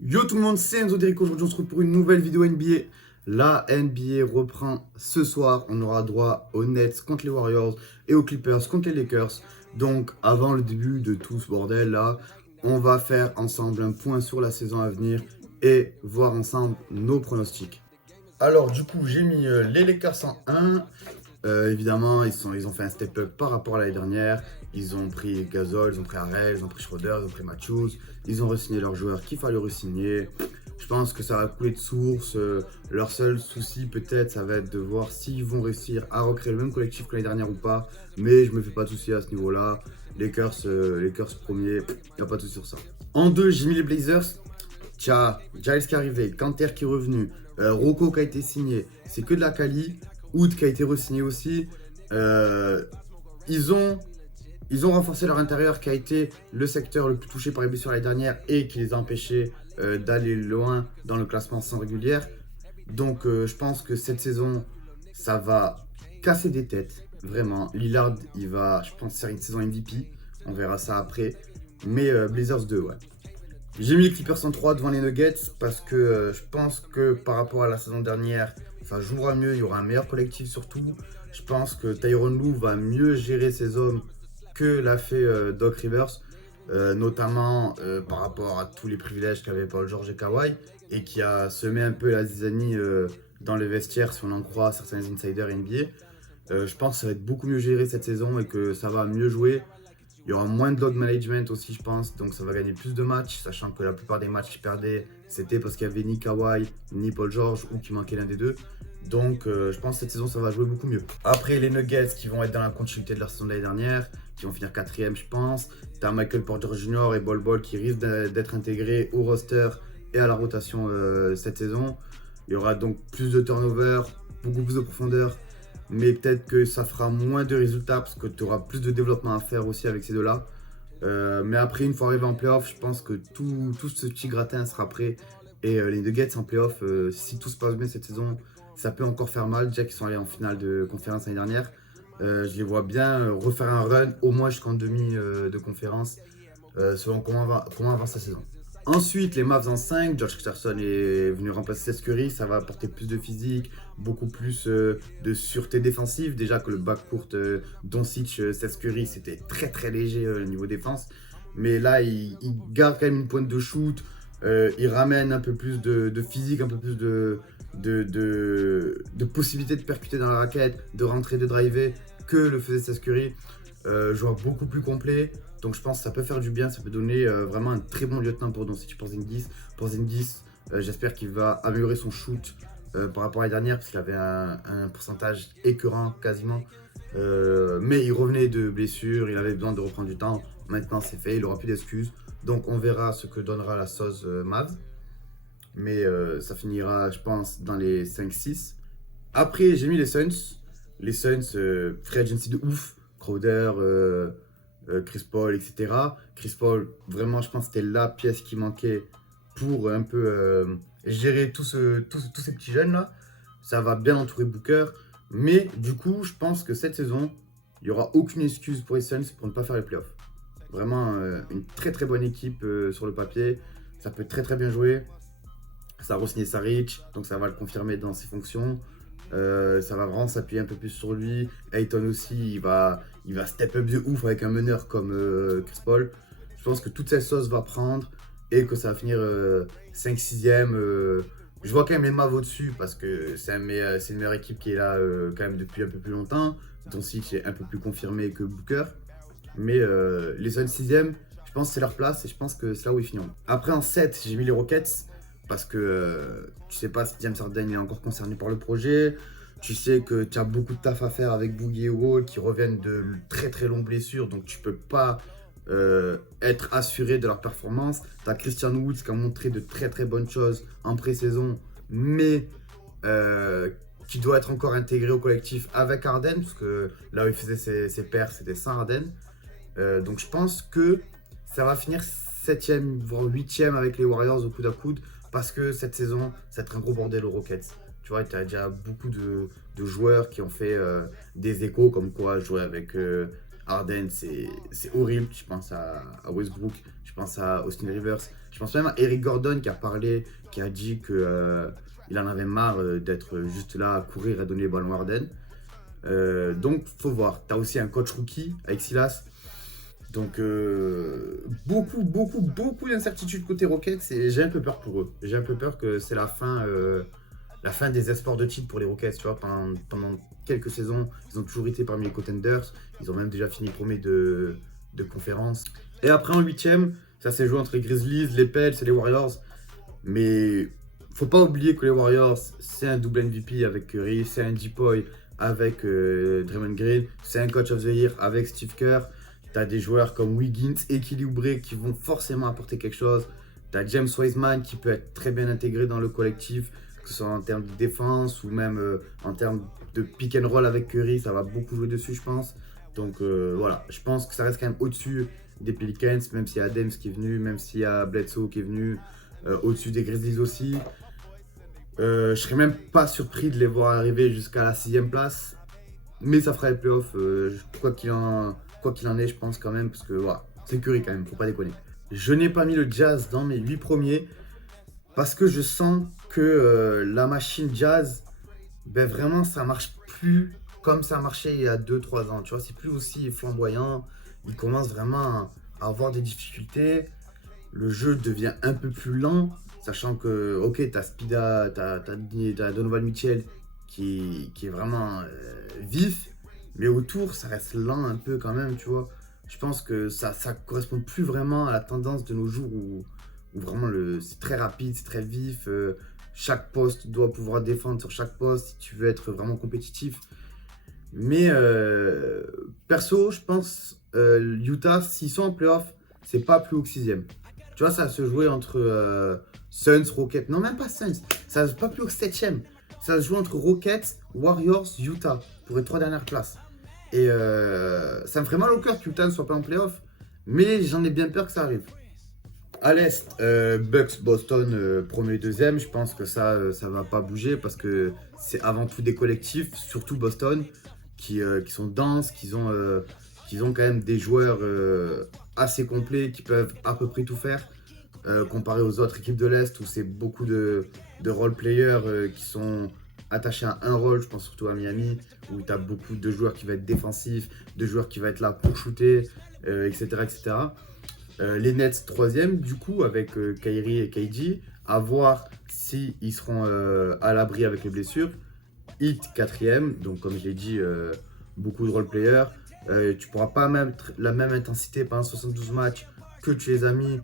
Yo tout le monde, c'est Enzo Derico. Aujourd'hui, on se retrouve pour une nouvelle vidéo NBA. La NBA reprend ce soir. On aura droit aux Nets contre les Warriors et aux Clippers contre les Lakers. Donc, avant le début de tout ce bordel là, on va faire ensemble un point sur la saison à venir et voir ensemble nos pronostics. Alors, du coup, j'ai mis les Lakers en 1. Évidemment, ils ont fait un step-up par rapport à l'année dernière. Ils ont pris Gasol, ils ont pris Harrell, ils ont pris Schroeder, ils ont pris Matthews. Ils ont re-signé leurs joueurs qu'il fallait re-signer. Je pense que ça va couler de source. Leur seul souci, peut-être, ça va être de voir s'ils vont réussir à recréer le même collectif que l'année dernière ou pas. Mais je me fais pas de soucis à ce niveau-là. Lakers premier, il n'y a pas de souci sur ça. En 2, j'ai mis les Blazers. Tja, Giles qui est arrivé, Kanter qui est revenu, Rocco qui a été signé. C'est que de la quali. Wood qui a été re-signé aussi. Euh, ils, ont, ils ont renforcé leur intérieur qui a été le secteur le plus touché par les blessures l'année dernière et qui les a empêchés d'aller loin dans le classement sans régulière. Donc je pense que cette saison, ça va casser des têtes. Vraiment. Lillard, il va, je pense, faire une saison MVP. On verra ça après. Mais Blazers 2, ouais. J'ai mis les Clippers en 3 devant les Nuggets parce que je pense que par rapport à la saison dernière, ça jouera mieux, il y aura un meilleur collectif surtout. Je pense que Tyronn Lue va mieux gérer ses hommes que l'a fait Doc Rivers, notamment par rapport à tous les privilèges qu'avaient Paul George et Kawhi, et qui a semé un peu la zizanie dans le vestiaire, si on en croit certains insiders NBA. Je pense que ça va être beaucoup mieux géré cette saison et que ça va mieux jouer. Il y aura moins de load management aussi, je pense, donc ça va gagner plus de matchs, sachant que la plupart des matchs qu'ils perdaient, c'était parce qu'il n'y avait ni Kawhi, ni Paul George, ou qu'il manquait l'un des deux. Donc je pense que cette saison, ça va jouer beaucoup mieux. Après, les Nuggets qui vont être dans la continuité de leur saison de l'année dernière, qui vont finir quatrième, je pense. T'as Michael Porter Jr. et Bol Bol qui risquent d'être intégrés au roster et à la rotation cette saison. Il y aura donc plus de turnover, beaucoup plus de profondeur, mais peut-être que ça fera moins de résultats parce que tu auras plus de développement à faire aussi avec ces deux-là. Mais après, une fois arrivé en playoff, je pense que tout ce petit gratin sera prêt. Et les Nuggets en playoff, si tout se passe bien cette saison, ça peut encore faire mal. Déjà qu'ils sont allés en finale de conférence l'année dernière. Je les vois bien refaire un run au moins jusqu'en demi de conférence selon comment avance la saison. Ensuite, les Mavs en 5, Josh Richardson est venu remplacer Seth Curry, ça va apporter plus de physique, beaucoup plus de sûreté défensive. Déjà que le backcourt Doncic, Seth Curry, c'était très très léger au niveau défense. Mais là, il garde quand même une pointe de shoot, il ramène un peu plus de physique, un peu plus de possibilité de percuter dans la raquette, de rentrer, de driver, que le faisait Seth Curry. Joueur beaucoup plus complet. Donc je pense que ça peut faire du bien, ça peut donner vraiment un très bon lieutenant pour Doncic pour Zingis. Pour Zingis, j'espère qu'il va améliorer son shoot par rapport à l'année dernière, parce qu'il avait un pourcentage écœurant quasiment. Mais il revenait de blessure, il avait besoin de reprendre du temps. Maintenant c'est fait, il n'aura plus d'excuses. Donc on verra ce que donnera la sauce Mavs. Mais ça finira, je pense, dans les 5-6. Après, j'ai mis les Suns. Les Suns, free agency de ouf. Crowder, Chris Paul, etc. Chris Paul, vraiment, je pense que c'était la pièce qui manquait pour un peu gérer tous ces petits jeunes-là. Ça va bien entourer Booker. Mais du coup, je pense que cette saison, il n'y aura aucune excuse pour les Suns pour ne pas faire les playoffs. Vraiment, une très très bonne équipe sur le papier. Ça peut très très bien jouer. Ça a re-signé Saric, donc ça va le confirmer dans ses fonctions. Ça va vraiment s'appuyer un peu plus sur lui. Ayton aussi, il va step up de ouf avec un meneur comme Chris Paul. Je pense que toute cette sauce va prendre et que ça va finir 5-6e. Je vois quand même les Mavs au-dessus parce que c'est une meilleure équipe qui est là quand même depuis un peu plus longtemps. Doncic est un peu plus confirmé que Booker. Mais les Suns 6e, je pense que c'est leur place et je pense que c'est là où ils finiront. Après en 7, j'ai mis les Rockets parce que tu sais pas si James Harden est encore concerné par le projet. Tu sais que tu as beaucoup de taf à faire avec Boogie et Wall qui reviennent de très très longues blessures, donc tu peux pas être assuré de leur performance. Tu as Christian Woods qui a montré de très très bonnes choses en pré-saison, mais qui doit être encore intégré au collectif avec Harden, parce que là où il faisait ses pairs, c'était sans Harden. Donc je pense que ça va finir 7e, voire 8e avec les Warriors au coude à coude, parce que cette saison, ça va être un gros bordel aux Rockets. Tu vois, tu as déjà beaucoup de joueurs qui ont fait des échos, comme quoi jouer avec Harden, c'est horrible. Je pense à Westbrook, je pense à Austin Rivers, je pense même à Eric Gordon qui a parlé, qui a dit que il en avait marre d'être juste là à courir et à donner les ballons à Harden. Donc, faut voir. Tu as aussi un coach rookie avec Silas. Donc, beaucoup d'incertitudes côté Rockets et j'ai un peu peur pour eux. J'ai un peu peur que c'est la fin des espoirs de titre pour les Rockets. Tu vois, pendant quelques saisons, ils ont toujours été parmi les contenders. Ils ont même déjà fini premier de conférence. Et après, en huitième, ça s'est joué entre les Grizzlies, les Pels et les Warriors. Mais faut pas oublier que les Warriors, c'est un double MVP avec Curry, c'est un Depoy avec Draymond Green, c'est un coach of the year avec Steve Kerr. Tu as des joueurs comme Wiggins et Kelly Oubre qui vont forcément apporter quelque chose. Tu as James Wiseman qui peut être très bien intégré dans le collectif, que ce soit en termes de défense ou même en termes de pick and roll avec Curry. Ça va beaucoup jouer dessus, je pense. Donc voilà, je pense que ça reste quand même au-dessus des Pelicans, même s'il y a Adams qui est venu, même s'il y a Bledsoe qui est venu, au-dessus des Grizzlies aussi. Je serais même pas surpris de les voir arriver jusqu'à la 6ème place. Mais ça fera les playoffs, quoi qu'il en est, je pense quand même, parce que voilà, c'est Curry quand même, faut pas déconner. Je n'ai pas mis le Jazz dans mes 8 premiers, parce que je sens que la machine Jazz, ben vraiment, ça marche plus comme ça marchait il y a 2-3 ans. Tu vois, c'est plus aussi flamboyant. Ils commencent vraiment à avoir des difficultés. Le jeu devient un peu plus lent, sachant que, ok, t'as Spida, t'as Donovan Mitchell qui est vraiment vif, mais autour, ça reste lent un peu quand même, tu vois. Je pense que ça correspond plus vraiment à la tendance de nos jours où vraiment c'est très rapide, c'est très vif. Chaque poste doit pouvoir défendre sur chaque poste si tu veux être vraiment compétitif. Mais perso, je pense Utah, s'ils sont en playoff, c'est pas plus haut que 6ème. Tu vois, ça va se jouer entre Suns, Rockets. Non, même pas Suns. Ça va pas plus haut que 7ème. Ça va se jouer entre Rockets, Warriors, Utah pour les 3 dernières places. Et ça me ferait mal au cœur que Utah ne soit pas en playoff. Mais j'en ai bien peur que ça arrive. À l'Est, Bucks, Boston, premier et deuxième. Je pense que ça va pas bouger parce que c'est avant tout des collectifs, surtout Boston, qui sont denses, qui ont quand même des joueurs assez complets qui peuvent à peu près tout faire. Comparé aux autres équipes de l'Est où c'est beaucoup de role-players qui sont attachés à un rôle, je pense surtout à Miami, où tu as beaucoup de joueurs qui vont être défensifs, de joueurs qui vont être là pour shooter, etc. etc. Les Nets troisième, du coup, avec Kyrie et KD, à voir s'ils seront à l'abri avec les blessures. Heat quatrième, donc comme je l'ai dit, beaucoup de role-players. Tu pourras pas mettre la même intensité pendant 72 matchs que tu les as mis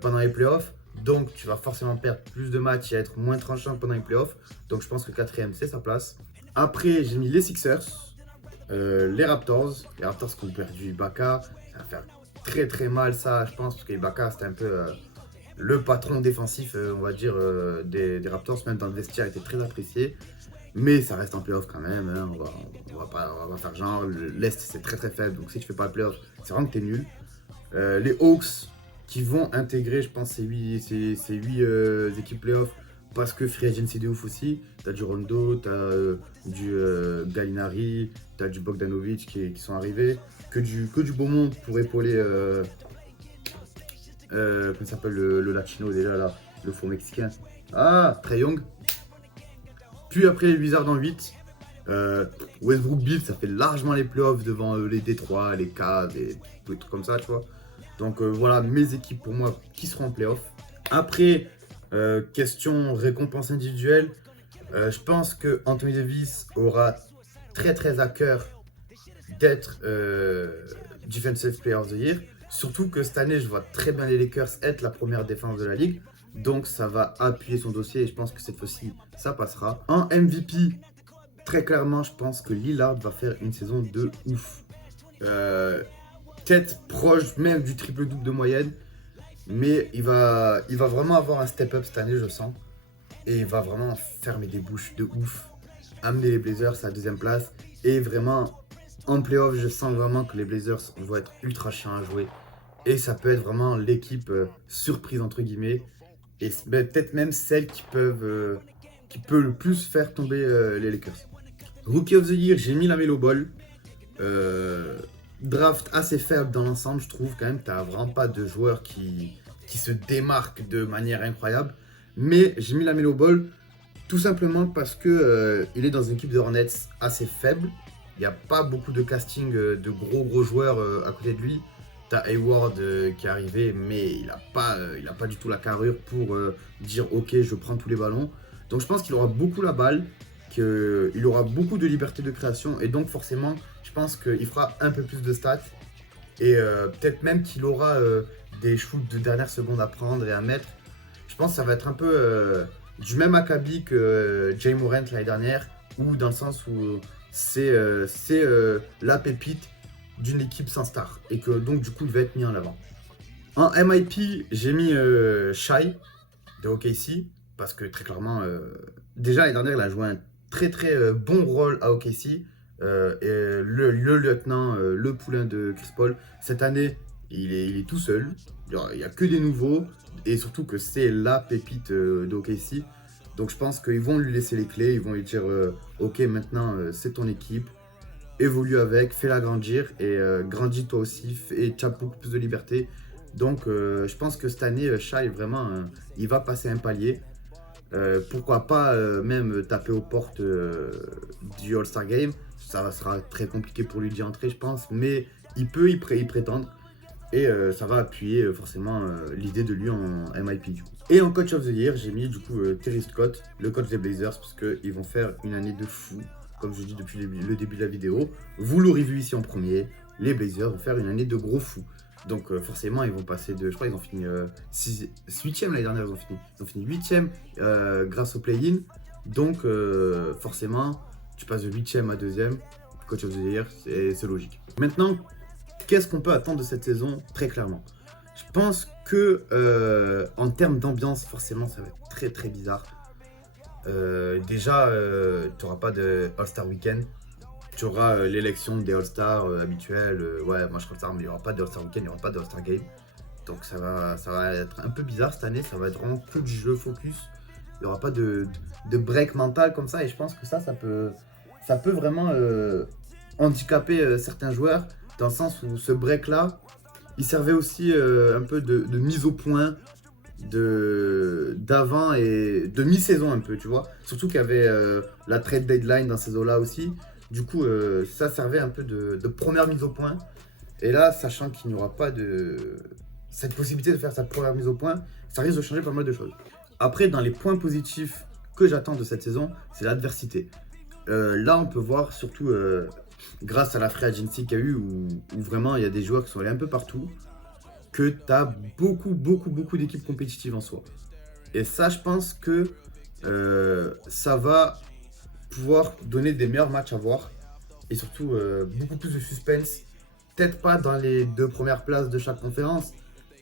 pendant les playoffs. Donc tu vas forcément perdre plus de matchs et être moins tranchant pendant les playoffs. Donc je pense que quatrième, c'est sa place. Après, j'ai mis les Sixers, les Raptors. Les Raptors qui ont perdu Ibaka. Ça va faire très très mal ça, je pense, parce que Ibaka, c'était un peu le patron défensif, on va dire, des Raptors. Même dans le vestiaire, était très apprécié. Mais ça reste en playoff quand même, hein. On va pas faire genre, l'Est c'est très très faible, donc si tu fais pas le playoff, c'est vraiment que t'es nul. Les Hawks qui vont intégrer, je pense, ces 8 équipes playoff parce que Free Agency de ouf aussi. T'as du Rondo, t'as du Gallinari, t'as du Bogdanovic qui sont arrivés. Que du beau monde pour épauler, comment s'appelle le Latino déjà là, le faux mexicain. Ah, Trae Young. Puis après les Wizards en 8, Westbrook Bill, ça fait largement les playoffs devant les Détroits, les Cavs et des trucs comme ça, tu vois. Donc voilà mes équipes pour moi qui seront en playoffs. Après, question récompense individuelle, je pense que Anthony Davis aura très très à cœur d'être Defensive Player of the Year. Surtout que cette année, je vois très bien les Lakers être la première défense de la ligue. Donc ça va appuyer son dossier et je pense que cette fois-ci, ça passera. En MVP, très clairement, je pense que Lillard va faire une saison de ouf. Peut-être proche même du triple-double de moyenne. Mais il va vraiment avoir un step-up cette année, je sens. Et il va vraiment fermer des bouches de ouf. Amener les Blazers à la 2ème place. Et vraiment, en playoff, je sens vraiment que les Blazers vont être ultra chiants à jouer. Et ça peut être vraiment l'équipe surprise, entre guillemets. Et peut-être même celle qui peut le plus faire tomber les Lakers. Rookie of the Year, j'ai mis la Melo Ball. draft assez faible dans l'ensemble, je trouve quand même. Tu n'as vraiment pas de joueurs qui se démarquent de manière incroyable. Mais j'ai mis LaMelo Ball tout simplement parce que il est dans une équipe de Hornets assez faible. Il n'y a pas beaucoup de casting de gros joueurs à côté de lui. T'as Hayward qui est arrivé, mais il n'a pas du tout la carrure pour dire ok, je prends tous les ballons. Donc je pense qu'il aura beaucoup la balle, qu'il aura beaucoup de liberté de création, et donc forcément, je pense qu'il fera un peu plus de stats. Et peut-être même qu'il aura des shoots de dernière seconde à prendre et à mettre. Je pense que ça va être un peu du même acabit que Jay Morant l'année dernière, ou dans le sens où c'est la pépite d'une équipe sans star, et que donc du coup il va être mis en avant. En MIP, j'ai mis Shai de OKC, parce que très clairement, déjà l'année dernière il a joué un très bon rôle à OKC, et le lieutenant, le poulain de Chris Paul. Cette année il est tout seul, il n'y a que des nouveaux, et surtout que c'est la pépite de OKC. Donc je pense qu'ils vont lui laisser les clés, ils vont lui dire ok, maintenant c'est ton équipe, évolue avec, fais-la grandir, et grandis toi aussi, et tu as beaucoup plus de liberté. Donc je pense que cette année, Shai vraiment, il va passer un palier. Pourquoi pas même taper aux portes du All-Star Game. Ça sera très compliqué pour lui d'y entrer, je pense, mais il peut y prétendre. Et ça va appuyer forcément l'idée de lui en MIP du coup. Et en Coach of the Year, j'ai mis du coup Terry Scott, le coach des Blazers, parce qu'ils vont faire une année de fou, comme je dis depuis le début de la vidéo. Vous l'aurez vu ici en premier, les Blazers vont faire une année de gros fou. Donc forcément, ils vont passer de... Je crois qu'ils ont fini 8ème l'année dernière, ils ont fini 8ème grâce au play-in. Donc forcément, tu passes de 8ème à 2ème, Coach of the Year, c'est logique. Maintenant, qu'est-ce qu'on peut attendre de cette saison? Très clairement, je pense que en termes d'ambiance, forcément, ça va être très bizarre. Déjà, tu n'auras pas de All-Star Weekend. Tu auras l'élection des All-Stars habituels. Ouais, moi je serai All-Star, mais il n'y aura pas de All-Star Weekend, il n'y aura pas de All-Star Game. Donc ça va être un peu bizarre cette année. Ça va être vraiment que du jeu focus. Il n'y aura pas de break mental comme ça. Et je pense que ça peut vraiment handicaper certains joueurs. Dans le sens où ce break-là, il servait aussi un peu de mise au point d'avant et de mi-saison un peu, tu vois. Surtout qu'il y avait la trade deadline dans ces eaux-là aussi. Du coup, ça servait un peu de première mise au point. Et là, sachant qu'il n'y aura pas cette possibilité de faire sa première mise au point, ça risque de changer pas mal de choses. Après, dans les points positifs que j'attends de cette saison, c'est l'adversité. Là, on peut voir surtout grâce à la free agency qu'il y a eu, où vraiment il y a des joueurs qui sont allés un peu partout, que tu as beaucoup d'équipes compétitives en soi. Et ça, je pense que ça va pouvoir donner des meilleurs matchs à voir, et surtout beaucoup plus de suspense. Peut-être pas dans les 2 premières places de chaque conférence,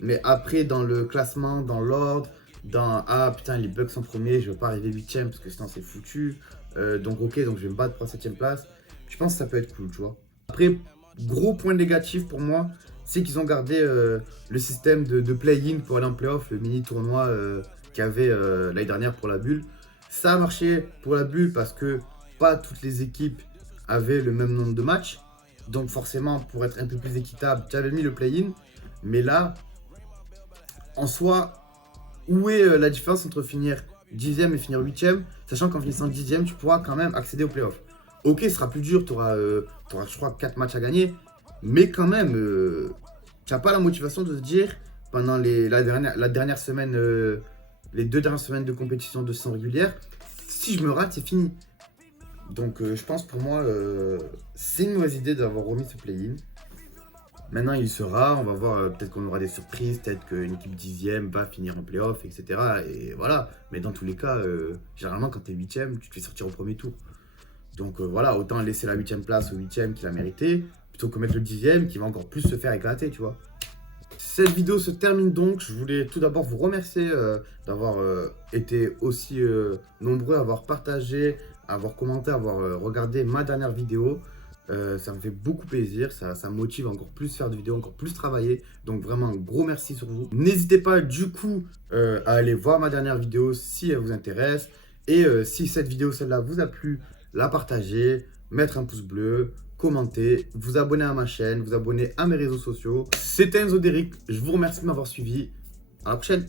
mais après dans le classement, dans l'ordre, dans ah putain les Bucks en premier, je veux pas arriver 8ème parce que sinon c'est foutu. Donc ok, donc je vais me battre pour la 7ème place. Je pense que ça peut être cool, tu vois. Après, gros point négatif pour moi, c'est qu'ils ont gardé le système de play-in pour aller en playoff, le mini tournoi qu'il y avait l'année dernière pour la bulle. Ça a marché pour la bulle parce que pas toutes les équipes avaient le même nombre de matchs. Donc forcément, pour être un peu plus équitable, tu avais mis le play-in. Mais là, en soi, où est la différence entre finir 10ème et finir 8ème, sachant qu'en finissant 10ème, tu pourras quand même accéder au playoff. Ok, ce sera plus dur, tu auras, je crois, 4 matchs à gagner. Mais quand même, tu n'as pas la motivation de se dire, pendant la dernière semaine, les 2 dernières semaines de compétition de saison régulière, si je me rate, c'est fini. Donc je pense pour moi, c'est une mauvaise idée d'avoir remis ce play-in. Maintenant il sera, on va voir, peut-être qu'on aura des surprises, peut-être qu'une équipe 10ème va finir en playoff, etc. Et voilà, mais dans tous les cas, généralement quand tu es 8ème, tu te fais sortir au premier tour. Donc voilà, autant laisser la 8ème place au 8ème qui l'a mérité, plutôt que mettre le 10ème qui va encore plus se faire éclater, tu vois. Cette vidéo se termine donc. Je voulais tout d'abord vous remercier d'avoir été aussi nombreux, à avoir partagé, à avoir commenté, à avoir regardé ma dernière vidéo. Ça me fait beaucoup plaisir, ça me motive encore plus faire de vidéos, encore plus travailler. Donc vraiment un gros merci sur vous. N'hésitez pas du coup à aller voir ma dernière vidéo si elle vous intéresse. Et si cette vidéo, celle-là, vous a plu, la partager, mettre un pouce bleu, commenter, vous abonner à ma chaîne, vous abonner à mes réseaux sociaux. C'était Enzo Derrick, je vous remercie de m'avoir suivi. À la prochaine.